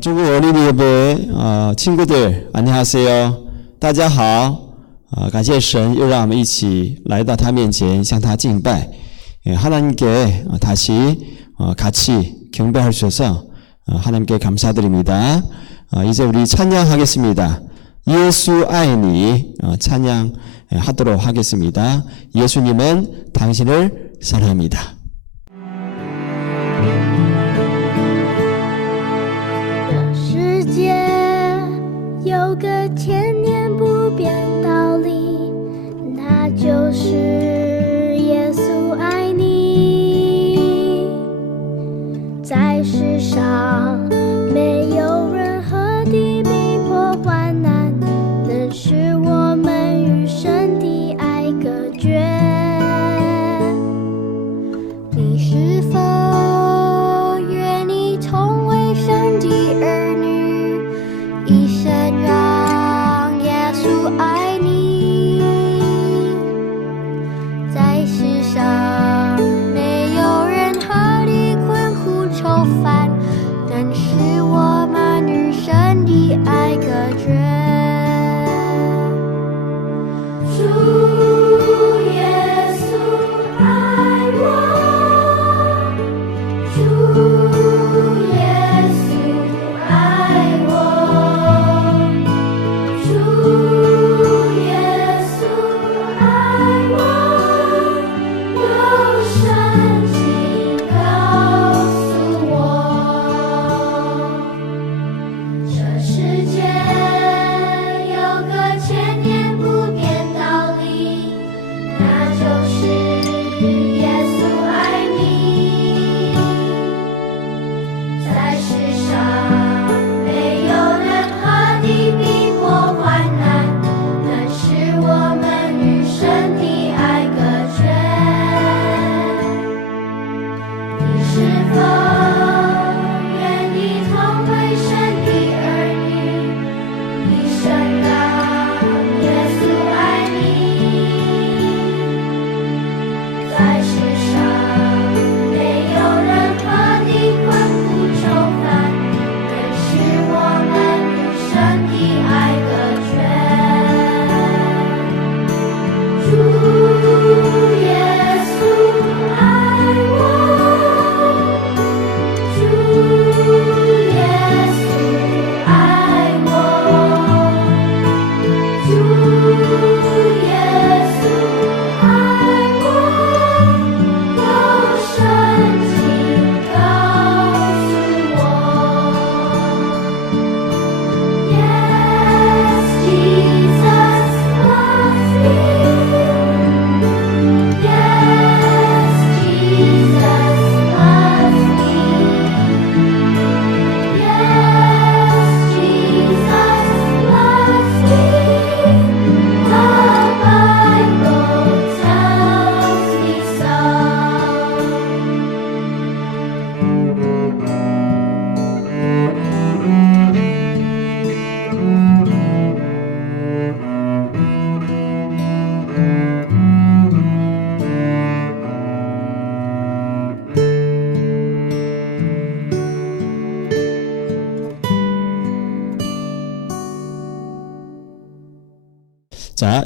呃，中国어린이예배呃，亲哥们，안녕하세 요， 大家好，啊，感谢神又让我们一起来到他面前向他敬拜。하나님께다시같이경배할수있어서하나님께감사드립니다 이제우리찬양하겠습니다耶稣爱你，찬양하도록하겠습니다耶稣님은당신을사랑합니다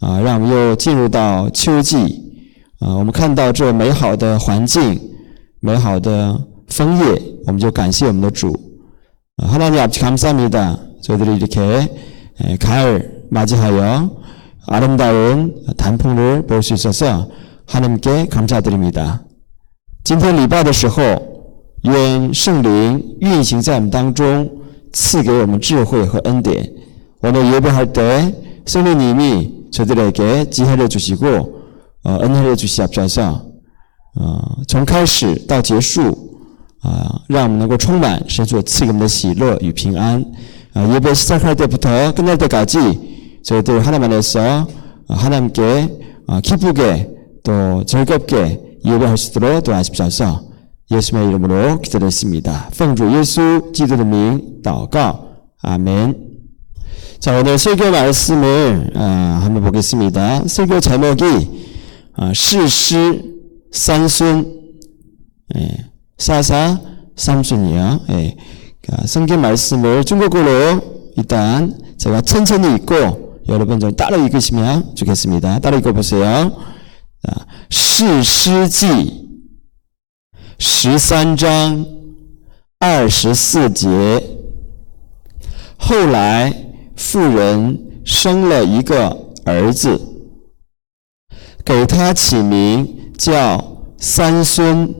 啊，让我们又进入到秋季啊，我们看到这美好的环境、美好的枫叶，我们就感谢我们的主。啊하나님아버지감사합니다 저희들이 이렇게 에, 가을 맞이하여 아름다운 단풍을 볼 수 있어서 하나님께 감사드립니다. 今天礼拜的时候，愿圣灵运行在我们当中，赐给我们智慧和恩典。 오늘 예배할 때 성령님이 저들에게 지혜를 주시고 어, 은혜를 주시옵소서. 어, 从开始到结束啊，让我们能够充满神所赐给我们的喜乐与平安， 어, 예배 시작할 때부터 끝날 때까지 저희들 하나님 안에서 어, 하나님께 어, 기쁘게 또 즐겁게 예배할 수 있도록 도와주셔서 예수님의 이름으로 기도드렸습니다. 奉主 예수基督的名祷告. 아멘. 자, 오늘 설교 말씀을 어, 한번 보겠습니다. 설교 제목이 어, 시시 삼순 예, 사사 삼순이요. 예, 그러니까 성경 말씀을 중국어로 일단 제가 천천히 읽고 여러분 좀 따라 읽으시면 좋겠습니다. 따라 읽어보세요. 자, 士师记十三章二十四节。后来 妇人生了一个儿子，给他起名叫三孙。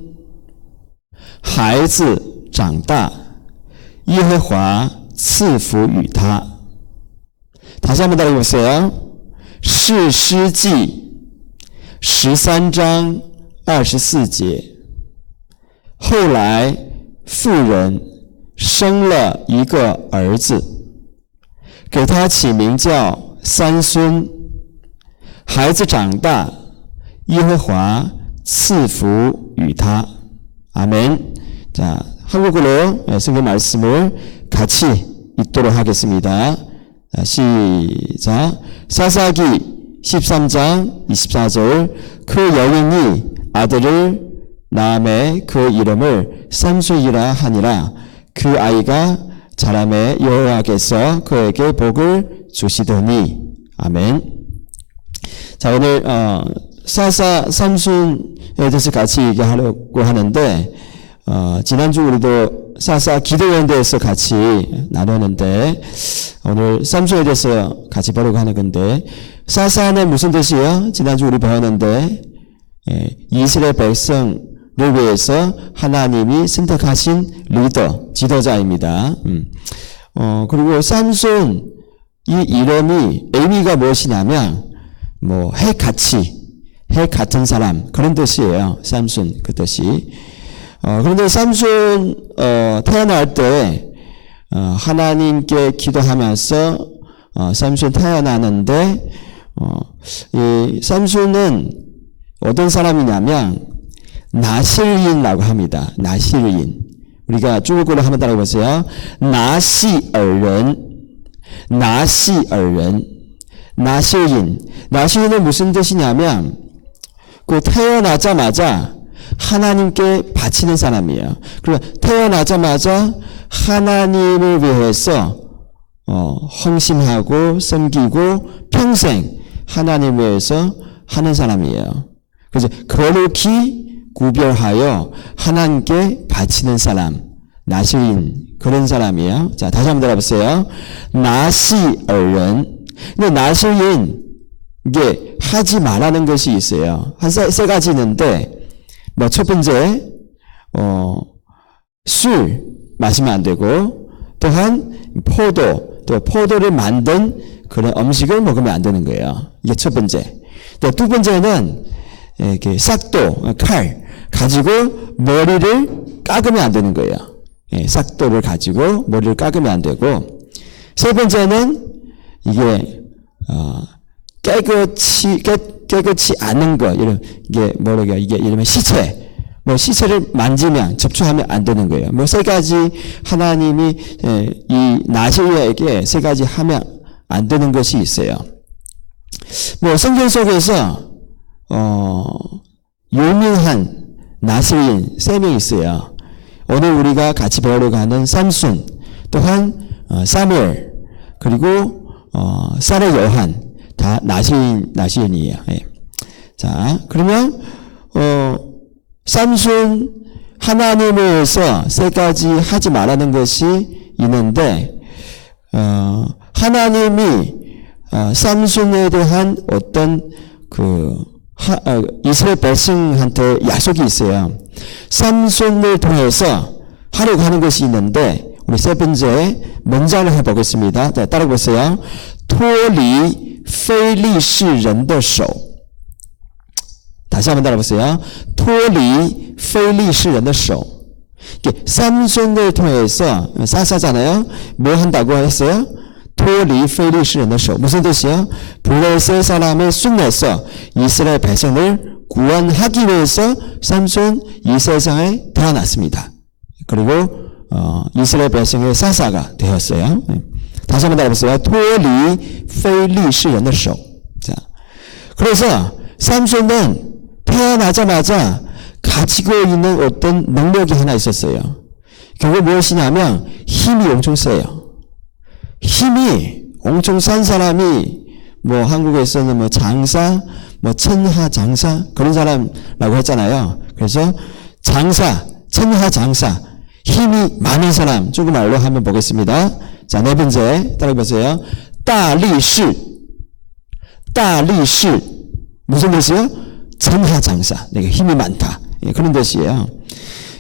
孩子长大，耶和华赐福与他。他下面的五行，是诗记十三章二十四节。后来妇人生了一个儿子。给他起名叫三孙。孩子长大，耶和华赐福与他。 아멘. 자, 한국어로 성경 말씀을 같이 읽도록 하겠습니다. 자, 시작. 사사기 13장 24절 그 여인이 아들을 낳음에 그 이름을 삼수이라 하니라 그 아이가 자람에 여호와께서 그에게 복을 주시더니 아멘. 자 오늘 어, 사사 삼순에 대해서 같이 얘기하려고 하는데 어, 지난주 우리도 사사 기도에 대해서 같이 나눴는데 오늘 삼순에 대해서 같이 보려고 하는 건데 사사는 무슨 뜻이에요? 지난주 우리 배웠는데 예, 이스라엘 백성 을 위해서 하나님이 선택하신 리더, 지도자입니다. 음. 어, 그리고 삼손 이 이름이 의미가 무엇이냐면 뭐 해같이 해 같은 사람 그런 뜻이에요. 삼손 그 뜻이. 어, 그런데 삼손 어, 태어날 때 어, 하나님께 기도하면서 어, 삼손 태어나는데 어, 이 삼손은 어떤 사람이냐면 나실인이라고 합니다. 나실인. 우리가 중국어로 한번 따라 보세요. 나시얼은 나시얼은 나실인. 나실인은 무슨 뜻이냐면 그 태어나자마자 하나님께 바치는 사람이에요. 그리고 태어나자마자 하나님을 위해서 어, 헌신하고 섬기고 평생 하나님을 위해서 하는 사람이에요. 그래서 그렇게 구별하여 하나님께 바치는 사람, 나시인 그런 사람이에요. 자, 다시 한번 들어보세요. 나시얼른. 근데 나시인 이게 하지 말라는 것이 있어요. 한세 세 가지 있는데 뭐 첫 번째 어, 술 마시면 안 되고 또한 포도 또 포도를 만든 그런 음식을 먹으면 안 되는 거예요. 이게 첫 번째. 두 번째는 이렇게 싹도 칼 가지고 머리를 깎으면 안 되는 거예요. 예, 싹도를 가지고 머리를 깎으면 안 되고 세 번째는 이게 어, 깨끗이 깨, 깨끗이 않은 거 이런 이게 뭐라고 이게 이러면 시체 뭐 시체를 만지면 접촉하면 안 되는 거예요. 뭐 세 가지 하나님이 예, 이 나시에게 세 가지 하면 안 되는 것이 있어요. 뭐 성경 속에서 어, 유명한 나스린 세 명 있어요. 오늘 우리가 같이 배우러 가는 삼순, 또한 어, 사무엘, 그리고 어, 사라 요한 다 나시인 나시인이에요. 예. 자, 그러면 어, 삼순 하나님에서 세 가지 하지 말라는 것이 있는데 어, 하나님이 어, 삼순에 대한 어떤 그 하, 어, 이스라엘 백성한테 약속이 있어요. 삼손을 통해서 하려고 하는 것이 있는데 우리 세 번째 문장을 해보겠습니다. 자, 따라보세요. 脱离非利士人的手. 다시 한번 따라보세요. 脱离非利士人的手. 이게 삼손을 통해서 사사잖아요. 뭐 한다고 했어요? 서 무슨 뜻이요? 블레셋 사람의 쑥내서 이스라엘 백성을 구원하기 위해서 삼손 이 세상에 태어났습니다. 그리고 어, 이스라엘 백성의 사사가 되었어요. 네. 다시 한번 따라해보세요. 토리 페리시는 서 자, 그래서 삼손은 태어나자마자 가지고 있는 어떤 능력이 하나 있었어요. 그게 무엇이냐면 힘이 엄청 세요. 힘이 엄청 산 사람이 뭐 한국에서는 뭐 장사, 뭐 천하 장사 그런 사람라고 했잖아요. 그래서 장사, 천하 장사 힘이 많은 사람 조금말로 한번 보겠습니다. 자, 네 번째 따라 보세요. 다리시, 다리시 무슨 뜻이요? 천하 장사. 내가 힘이 많다. 예, 그런 뜻이에요.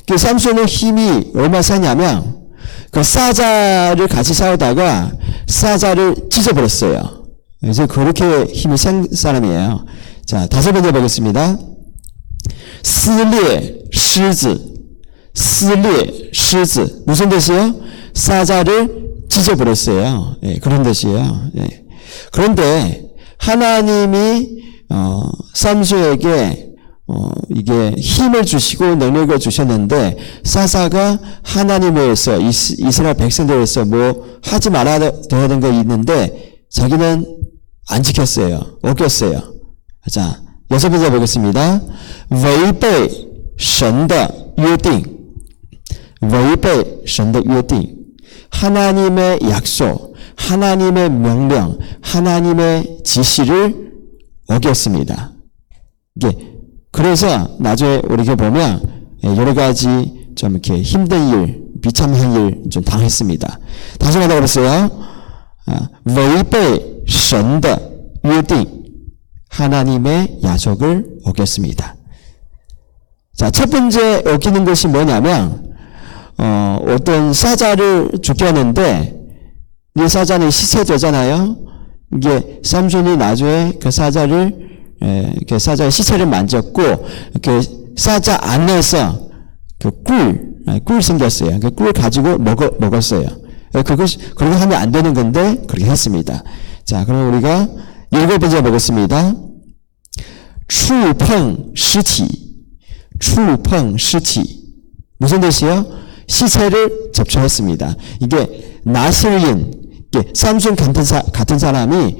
그 삼손의 힘이 얼마 세냐면 그 사자를 같이 싸우다가 사자를 찢어버렸어요. 그래서 그렇게 힘이 센 사람이에요. 자, 다섯 번째 보겠습니다. 撕裂 狮子, 撕裂 狮子 무슨 뜻이에요? 사자를 찢어버렸어요. 예, 그런 뜻이에요. 예. 그런데 하나님이 어, 삼수에게 어, 이게 힘을 주시고 능력을 주셨는데 사사가 하나님에서 이스라엘 백성들에서 뭐 하지 말아야 되는 거 있는데 자기는 안 지켰어요. 어겼어요. 자, 여섯 번째 보겠습니다. 违背神的约定,违背神的约定. 하나님의 약속, 하나님의 명령, 하나님의 지시를 어겼습니다. 이게 그래서 나중에 우리가 보면 여러 가지 좀 이렇게 힘든 일, 비참한 일 좀 당했습니다. 다시 말해 그랬어요. 违背神的约定 하나님의 약속을 어겼습니다. 자, 첫 번째 어기는 것이 뭐냐면 어, 어떤 사자를 죽였는데 이 사자는 시체되잖아요. 이게 삼손이 나중에 그 사자를 에, 그 사자의 시체를 만졌고 그 사자 안에서 그 꿀, 꿀 생겼어요. 그 꿀 가지고 먹어, 먹었어요. 그것 그렇게 하면 안 되는 건데 그렇게 했습니다. 자, 그럼 우리가 일곱 번째 보겠습니다. 触碰尸体,触碰尸体 무슨 뜻이요? 시체를 접촉했습니다. 이게 나슬린, 이게 삼순 같은, 사, 같은 사람이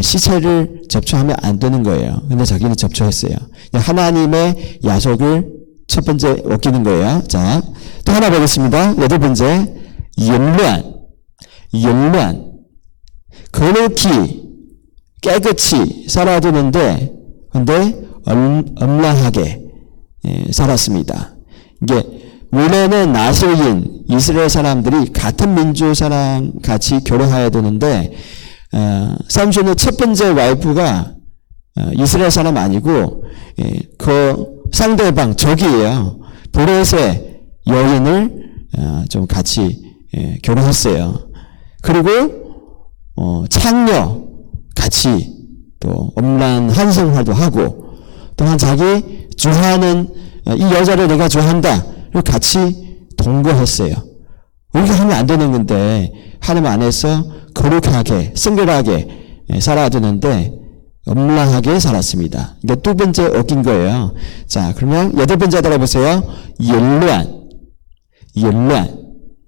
시체를 접촉하면 안 되는 거예요. 근데 자기는 접촉했어요. 하나님의 야속을 첫 번째 어기는 거예요. 자, 또 하나 보겠습니다. 여덟 번째, 연란, 연란. 거룩히, 깨끗이 살아야 되는데, 근데 엄란하게 예, 살았습니다. 이게 원래는 나스인 이스라엘 사람들이 같은 민족 사람 같이 결혼해야 되는데 어, 삼손의 첫 번째 와이프가 어, 이스라엘 사람 아니고 예, 그 상대방 적이에요. 보레스의 여인을 어, 좀 같이 예, 결혼했어요. 그리고 어, 창녀 같이 또 엄란 한 생활도 하고 또한 자기 어, 이 여자를 내가 좋아한다. 같이 동거했어요. 우리가 하면 안 되는 건데 하나님 안에서 거룩하게 성결하게 예, 살아야 되는데 엄란하게 살았습니다. 이게 두 번째 어긴 거예요. 자, 그러면 여덟 번째 따라보세요. 연란. 연란.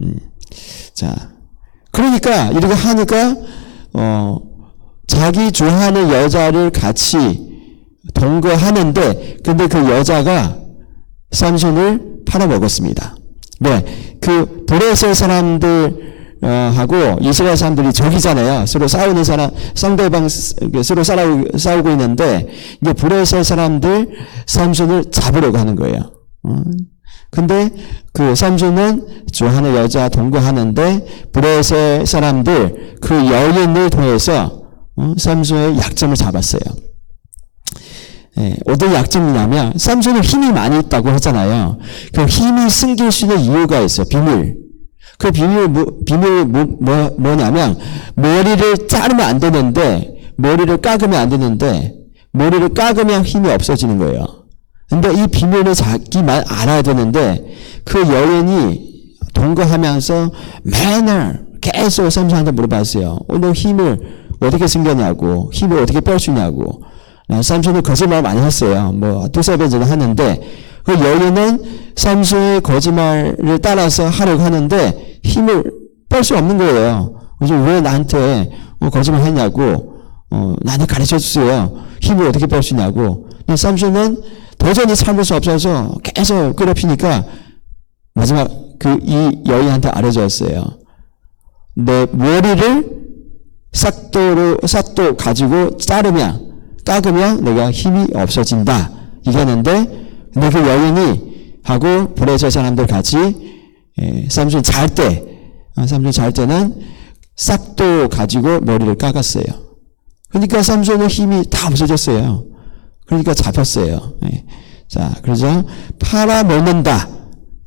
음. 자, 그러니까 이렇게 하니까 어, 자기 좋아하는 여자를 같이 동거하는데 근데 그 여자가 삼손을 팔아먹었습니다. 네, 그 브레셀 사람들 어, 하고 이스라엘 사람들이 적이잖아요. 서로 싸우는 사람, 상대방 서로 싸우고, 싸우고 있는데 이게 브레셀 사람들 삼손을 잡으려고 하는 거예요. 어? 근데 그 삼손은 좋아하는 여자 동거하는데 브레셀 사람들 그 여인을 통해서 어? 삼손의 약점을 잡았어요. 예, 어떤 약점이냐면 삼손은 힘이 많이 있다고 했잖아요. 그 힘이 생길 수 있는 이유가 있어요. 비밀. 그 비밀 뭐, 비밀 뭐, 뭐, 뭐냐면 머리를 자르면 안 되는데 머리를 깎으면 안 되는데 머리를 깎으면 힘이 없어지는 거예요. 근데 이 비밀을 자기만 알아야 되는데 그 여인이 동거하면서 맨날 계속 삼손한테 물어봤어요. 어, 너 힘을 어떻게 생겼냐고, 힘을 어떻게 뺄수 있냐고. 아, 삼손이 거짓말 많이 했어요. 뭐 두세 번 전에 하는데 그 여인은 삼손의 거짓말을 따라서 하려고 하는데 힘을 뺄 수 없는 거예요. 그래서 왜 나한테 어, 거짓말 했냐고, 어, 나한테 가르쳐 주세요. 힘을 어떻게 뺄 수 있냐고. 근데 삼손은 도저히 참을 수 없어서 계속 괴롭히니까 마지막 그 이 여인한테 알려줬어요. 내 머리를 싹도로 싹도 가지고 자르면 깎으면 내가 힘이 없어진다. 이거는데 근데 그 여인이 하고 브레저 사람들 같이 예, 삼손 잘때 아, 삼손 잘 때는 싹도 가지고 머리를 깎았어요. 그러니까 삼손의 힘이 다 없어졌어요. 그러니까 잡혔어요. 예. 자, 그래서 팔아먹는다.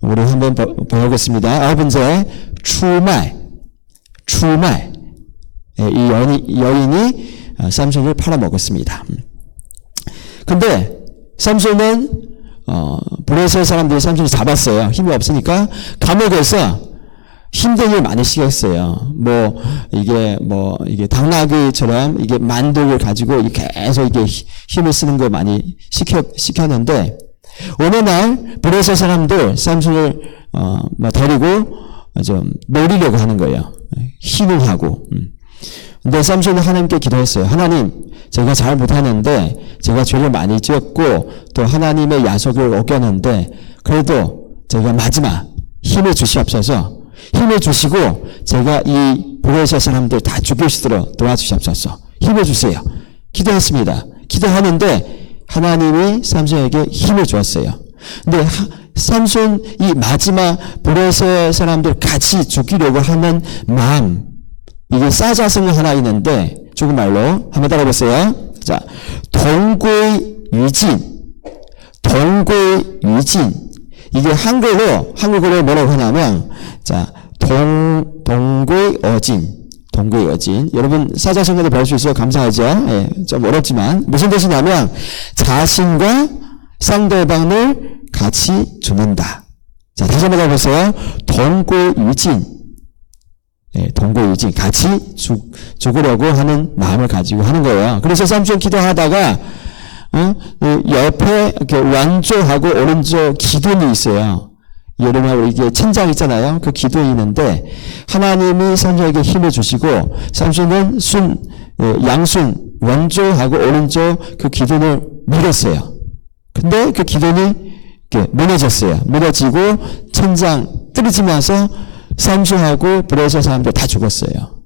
우리 한번 보- 보겠습니다. 아홉 번째. 출卖. 예, 이 여인이, 여인이 아, 삼손을 팔아먹었습니다. 근데 삼손은 어, 브레스 사람들이 삼손을 잡았어요. 힘이 없으니까 감옥에서 힘든 일 많이 시켰어요. 뭐 이게 뭐 이게 당나귀처럼 이게 만독을 가지고 계속 이게 히- 힘을 쓰는 거 많이 시켜 시켰는데 어느 날 브레스 사람들 삼손을 어, 뭐 데리고 좀 노리려고 하는 거예요. 힘을 하고. 음. 근데 삼손은 하나님께 기도했어요. 하나님, 제가 잘 못하는데 제가 죄를 많이 지었고 또 하나님의 야속을 어겼는데 그래도 제가 마지막 힘을 주시옵소서. 힘을 주시고 제가 이 보레사 사람들 다 죽일 수 있도록 도와주시옵소서. 힘을 주세요. 기도했습니다. 기도하는데 하나님이 삼손에게 힘을 주었어요. 근데 하- 삼손 이 마지막 보레사 사람들 같이 죽이려고 하는 마음 이게 싸자성이 하나 있는데 조금말로 한번 따라해보세요. 자, 동고의 유진, 동고의 유진. 이게 한글로 한국어로 뭐라고 하냐면 자, 동 동고의 어진, 동고의 어진. 여러분 사자성어도 배울 수 있어서 감사하죠. 예, 좀 어렵지만 무슨 뜻이냐면 자신과 상대방을 같이 죽는다. 자, 다시 한번 해보세요. 동고의 유진. 예, 동고유진 같이 죽, 죽으려고 하는 마음을 가지고 하는 거예요. 그래서 삼촌 기도하다가 어? 그 옆에 이렇게 왼쪽하고 오른쪽 기둥이 있어요. 여러분 이게 천장 있잖아요. 그 기둥이 있는데 하나님이 삼손에게 힘을 주시고 삼손은 순 어, 양순 왼쪽하고 오른쪽 그 기둥을 밀었어요. 근데 그 기둥이 이렇게 무너졌어요. 무너지고 천장 떨어지면서 삼수하고 브레서 사람들 다 죽었어요.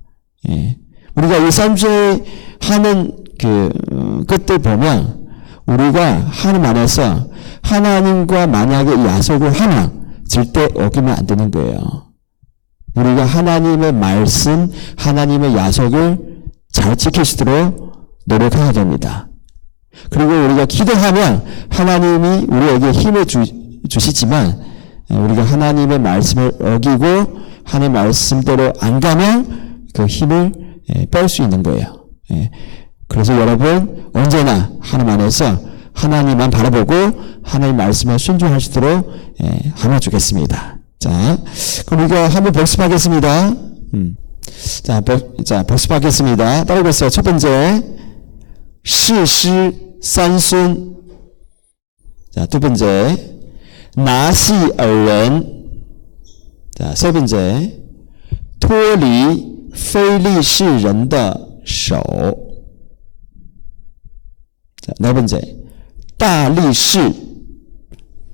예. 우리가 이 삼수의 하는 그 어, 것들 보면 우리가 하나님 안에서 하나님과 만약에 이 약속을 하나 절대 어기면 안 되는 거예요. 우리가 하나님의 말씀, 하나님의 약속을 잘 지킬 수 있도록 노력해야 됩니다. 그리고 우리가 기도하면 하나님이 우리에게 힘을 주, 주시지만 우리가 하나님의 말씀을 어기고 하나님의 말씀대로 안 가면 그 힘을 뺄 수 있는 거예요. 예. 그래서 여러분 언제나 하나님 안에서 하나님만 바라보고 하나님 말씀에 있도록 예, 하나 주겠습니다. 자, 그럼 우리가 한번 복습하겠습니다. 음. 자, 복, 자, 복습하겠습니다. 따라오겠어요. 첫 번째, 시시 산순. 자, 두 번째, 拿西尔人，啊，所本则脱离非利士人的手。啊，所本则大力士。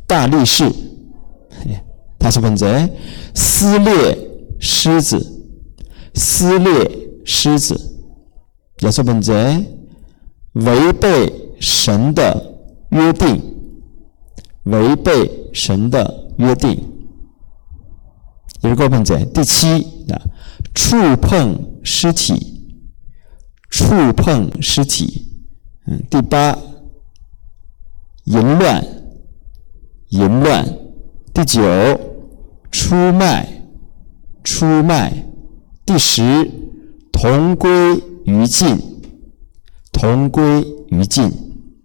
大力士，哎，他说本则撕裂狮子，撕裂狮子，也说本则违背神的约定。违背神的约定。 일곱 번째, 第七, 자, 触碰尸体，触碰尸体。嗯，第八，淫乱，淫乱。第九，出卖，出卖。第十，同归于尽，同归于尽。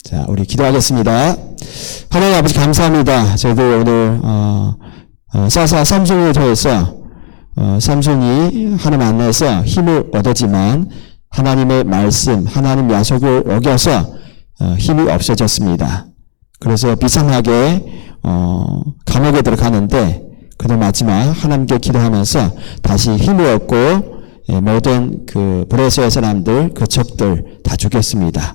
자, 우리 기도하겠습니다. 하나님 아버지 감사합니다. 저희들 오늘 어, 어, 사사 삼손을 통해서 어, 삼손이 하나님 만나서 힘을 얻었지만 하나님의 말씀, 하나님 약속을 어겨서 어, 힘이 없어졌습니다. 그래서 비참하게 어, 감옥에 들어가는데 그날 마지막 하나님께 기도하면서 다시 힘을 얻고 예, 모든 그 브레스의 사람들, 그 적들 다 죽였습니다.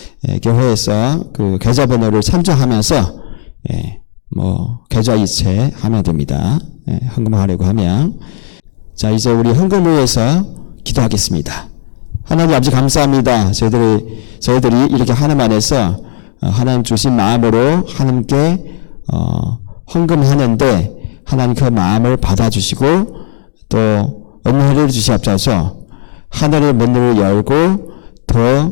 예, 교회에서 그 계좌 번호를 참조하면서 예, 뭐 계좌 이체 하면 됩니다. 예, 헌금하려고 하면 자 이제 우리 헌금을 위해서 기도하겠습니다. 하나님 아버지 감사합니다. 저희들이 저희들이 이렇게 하나님 안에서 어, 하나님 주신 마음으로 하나님께 어, 헌금하는데 하나님 그 마음을 받아주시고 또 은혜를 주시옵소서 하늘의 문을 열고 더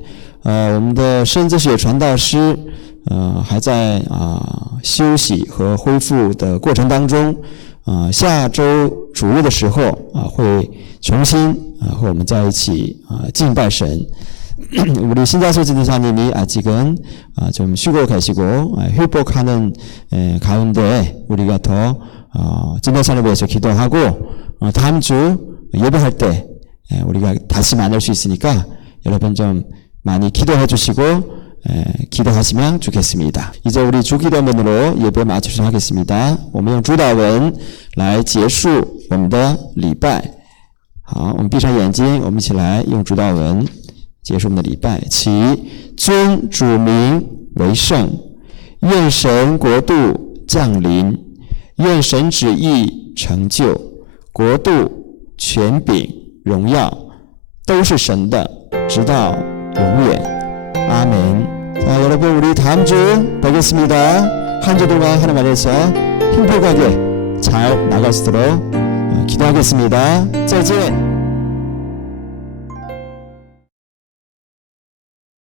呃，我们的深子雪传道师，呃，还在啊、休息和恢复的过程当中。啊、下周主日的时候啊、会重新啊、和我们在一起啊、敬拜神。 우리 신자소 지도사님이 아직은 아, 좀 쉬고 계시고 아, 회복하는 에, 가운데 우리가 더 어, 진도사를 위해서 기도하고 어, 다음 주 예배할 때 에, 우리가 다시 만날 수 있으니까 여러분 좀 많이 기도해 주시고 에, 기도하시면 좋겠습니다. 이제 우리 주기도문으로 예배 마치도록 하겠습니다. 我们用主祷文来结束我们的礼拜。好，我们闭上眼睛，我们一起来用主祷文结束我们的礼拜。起，尊主名为圣，愿神国度降临，愿神旨意成就，国度、权柄、荣耀都是神的，直到 노후에. 아멘. 자 여러분 우리 다음 주 보겠습니다. 한 주 동안 하나님 안에서 행복하게 잘 나갈 수 있도록 기도하겠습니다. 자 이제